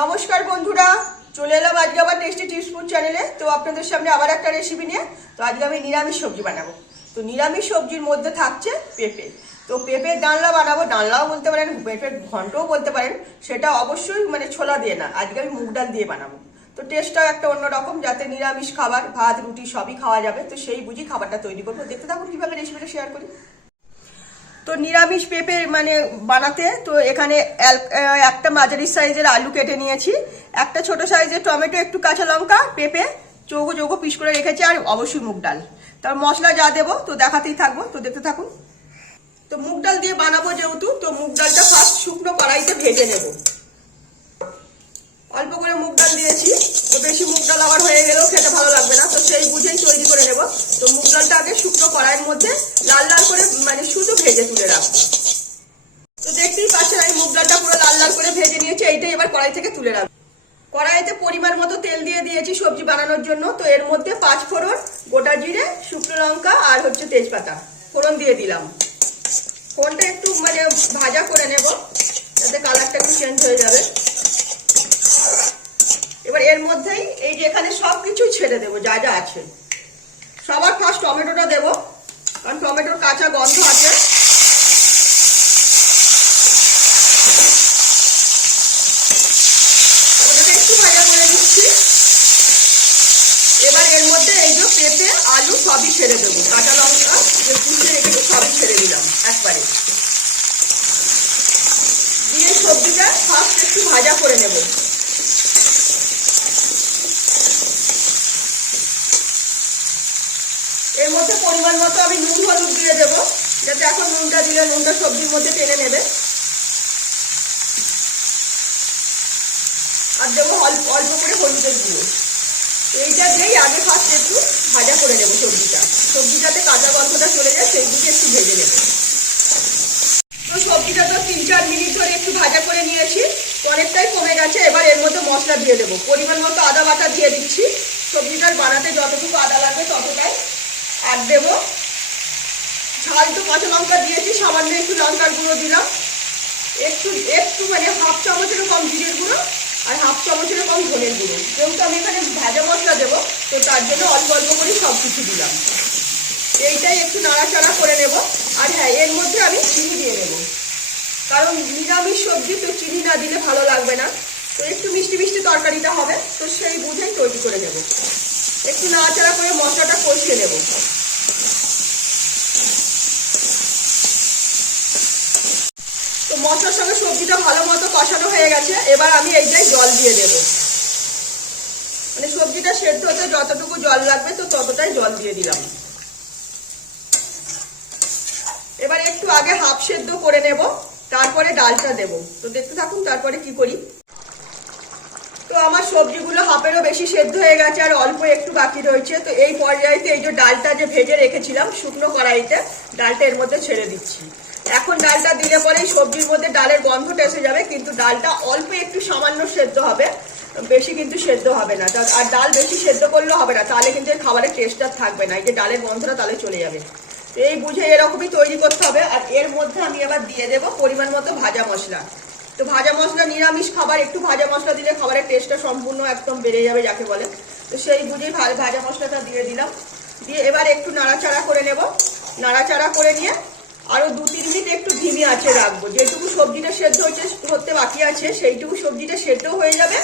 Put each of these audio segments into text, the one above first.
নমস্কার বন্ধুরা, চলে এলাম আজকে আবার টেস্টি টিপস ফুড চ্যানেলে। তো আপনাদের সামনে আবার একটা রেসিপি নিয়ে। তো আজকে আমি নিরামিষ সবজি বানাবো। তো নিরামিষ সবজির মধ্যে থাকছে পেঁপে। তো পেঁপের ডালনা বানাবো, ডালনাও বলতে পারেন, পেঁপের ঘন্টও বলতে পারেন। সেটা অবশ্যই ছোলা দিয়ে না, আজকে আমি মুগ ডাল দিয়ে বানাবো। তো টেস্টটাও একটা অন্যরকম, যাতে নিরামিষ খাবার ভাত রুটি সবই খাওয়া যাবে। তো সেই বুঝি খাবারটা তৈরি করবো। দেখতে থাকুন কিভাবে রেসিপিটা শেয়ার করি। তো নিরামিষ পেঁপে বানাতে তো এখানে একটা মাঝারি সাইজের আলু কেটে নিয়েছি, একটা ছোট সাইজের টমেটো, একটু কাঁচা লঙ্কা, পেঁপে চৌকো চৌকো পিস করে রেখেছি, আর অবশ্যই মুগ ডাল। তার মশলা যা দেবো তো দেখাতেই থাকবো, তো দেখতে থাকুন। তো মুগ ডাল দিয়ে বানাবো যেহেতু, তো মুগ ডালটা ফার্স্ট শুকনো কড়াইতে ভেজে নেব। অল্প করে মুগ ডাল দিয়েছি, তো বেশি মুগ ডাল আবার হয়ে গেলেও খেতে ভালো লাগবে না, তো সেই বুঝেই তৈরি করে নেব। তো মুগ ডালটা আগে শুকনো কড়াইয়ের মধ্যে লাল লাল করে শুধু ভেজে তুলে রাখবো। তো দেখতেই পাচ্ছেন আমি মুগ ডালটা পুরো লাল লাল করে ভেজে নিয়েছি, এইটাই এবার কড়াই থেকে তুলে রাখবো। কড়াইতে পরিমাণ মতো তেল দিয়ে দিয়েছি সবজি বানানোর জন্য। তো এর মধ্যে 5 ফোড়ন, গোটা জিরে, শুকনো লঙ্কা আর তেজপাতা ফোড়ন দিয়ে দিলাম। ফোড়নটা একটু ভাজা করে নেব, যাতে কালারটা একটু চেঞ্জ হয়ে যাবে। এবার এর মধ্যেই এই যে এখানে সবকিছু ছেড়ে দেবো, যা যা আছে। সবার ফার্স্ট টমেটোটা দেবো, কারণ টমেটোর কাঁচা গন্ধ আছে। ওটাকে একটু ভাজা করে দিচ্ছি। এবার এর মধ্যে এই যে পেঁপে আলু সবই ছেড়ে দেবো, কাঁচা লঙ্কা যে কুচিয়ে রেখেছি সবই ছেড়ে দিলাম একবারে। দিয়ে সবজিটা ফার্স্ট একটু ভাজা করে নেব। এর মধ্যে পরিমাণ মতো আমি নুন হলুদ দিয়ে দেবো, যাতে এখন নুনটা দিলে নুনটা সবজির মধ্যে টেনে নেবে। আর দেবো অল্প করে হলুদের গুঁড়ো। এইটা দিয়েই আগে ফার্স্ট একটু ভাজা করে নেবো সবজিটাতে কাঁচা গন্ধটা চলে যায়, সেই দিকে একটু ভেজে নেবো। তো সবজিটা তো 3-4 মিনিট ধরে একটু ভাজা করে নিয়েছি, অনেকটাই কমে গেছে। এবার এর মধ্যে মশলা দিয়ে দেবো। পরিমাণ মতো আদা বাটা দিয়ে দিচ্ছি, সবজিটার বানাতে যতটুকু আদা লাগবে ততটাই। আর দেবো ঝাল, তো কাঁচা লঙ্কা দিয়েছি, সামান্য একটু লঙ্কার গুঁড়ো দিলাম, একটু হাফ চামচেরও কম জিরের গুঁড়ো আর হাফ চামচেরও কম ধনের গুঁড়ো। যেহেতু আমি এখানে ভাজা মশলা দেবো, তো তার জন্য অল্প অল্প করে সব কিছু দিলাম। এইটাই একটু নাড়াচাড়া করে নেব। আর হ্যাঁ, এর মধ্যে আমি চিনি দিয়ে দেবো, কারণ নিরামিষ সবজি তো চিনি না দিলে ভালো লাগবে না। তো একটু মিষ্টি মিষ্টি তরকারিটা হবে, তো সেই বুঝেই তৈরি করে নেব। একটু নাড়াচাড়া করে মশলাটা কষিয়ে নেব। তো মশলার সঙ্গে সবজিটা ভালো মতো কষানো হয়ে গেছে। এবার আমি এইটাই জল দিয়ে দেবো, সবজিটা সেদ্ধ হতে যতটুকু জল লাগবে তো ততটাই জল দিয়ে দিলাম। এবার একটু আগে হাফ সেদ্ধ করে নেব, তারপরে ডালটা দেব। তো দেখতে থাকুন তারপরে কি করি। তো আমার সবজিগুলো হাফেরও বেশি সেদ্ধ হয়ে গেছে, আর অল্প একটু বাকি রয়েছে। তো এই পর্যায়েতে এই যে ডালটা যে ভেজে রেখেছিলাম শুকনো কড়াইতে, ডালটা এর মধ্যে ছেড়ে দিচ্ছি। এখন ডালটা দিলে পরেই সবজির মধ্যে ডালের গন্ধটা এসে যাবে, কিন্তু ডালটা অল্প একটু সামান্য সেদ্ধ হবে, বেশি কিন্তু সেদ্ধ হবে না। আর ডাল বেশি সেদ্ধ করলেও হবে না, তাহলে কিন্তু খাবারের টেস্টটা থাকবে না। এই যে ডালের গন্ধটা তাহলে চলে যাবে। তো এই বুঝে এরকমই তৈরি করতে হবে। আর এর মধ্যে আমি আবার দিয়ে দেবো পরিমাণ মতো ভাজা মশলা। তো ভাজা মশলা, নিরামিষ খাবার একটু ভাজা মশলা দিলে খাবারের টেস্টটা সম্পূর্ণ একদম বেড়ে যাবে যাকে বলে। তো সেই বুঝেই ভাজা মশলাটা দিয়ে দিলাম। দিয়ে এবার একটু নাড়াচাড়া করে নেব। নাড়াচাড়া করে নিয়ে আরো 2-3 মিনিট একটু ধিমি আঁচে রাখবো। যেটুকু সবজিটা সেদ্ধ হতে বাকি আছে সেইটুকু সবজিটা সেদ্ধ হয়ে যাবে,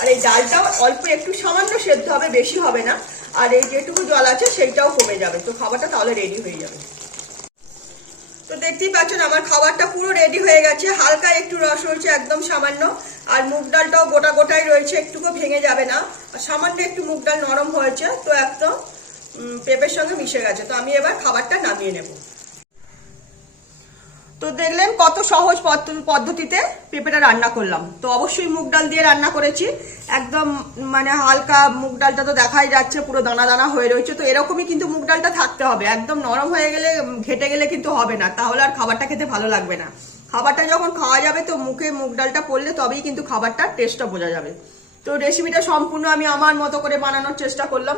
আর এই ডালটাও অল্প একটু সামান্য সেদ্ধ হবে, বেশি হবে না। আর এই যেটুকু জল আছে সেইটাও কমে যাবে, তো খাবারটা তাহলে রেডি হয়ে যাবে। তো দেখতেই পাচ্ছেন আমার খাবারটা পুরো রেডি হয়ে গেছে। হালকা একটু রস রয়েছে, একদম সামান্য। আর মুগ ডালটাও গোটা গোটাই রয়েছে, একটুকু ভেঙে যাবে না। আর সামান্য একটু মুগ ডাল নরম হয়েছে, তো একদম পেঁপের সঙ্গে মিশে গেছে। তো আমি এবার খাবারটা নামিয়ে নেব। তো দেখলেন কত সহজ পদ্ধতিতে পেঁপেটা রান্না করলাম। তো অবশ্যই মুগ ডাল দিয়ে রান্না করেছি, একদম হালকা মুগ ডালটা তো দেখাই যাচ্ছে পুরো দানা দানা হয়ে রয়েছে। তো এরকমই কিন্তু মুগ ডালটা থাকতে হবে, একদম নরম হয়ে গেলে ঘেটে গেলে কিন্তু হবে না, তাহলে আর খাবারটা খেতে ভালো লাগবে না। খাবারটা যখন খাওয়া যাবে তো মুখে মুগ ডালটা পড়লে তবেই কিন্তু খাবারটার টেস্টটা বোঝা যাবে। তো রেসিপিটা সম্পূর্ণ আমি আমার মতো করে বানানোর চেষ্টা করলাম।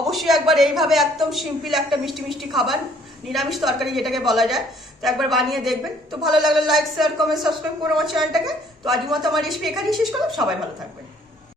অবশ্যই একবার এইভাবে একদম সিম্পল একটা মিষ্টি মিষ্টি খাবার নিরামিষ তরকারি যেটাকে বলা যায়। তো একবার বানিয়ে দেখবেন। তো ভালো লাগলে লাইক শেয়ার কমেন্ট সাবস্ক্রাইব করো আমার চ্যানেলটাকে। তো আজকের মতো আমার রেসিপি এখানেই শেষ করলাম। সবাই ভালো থাকবেন।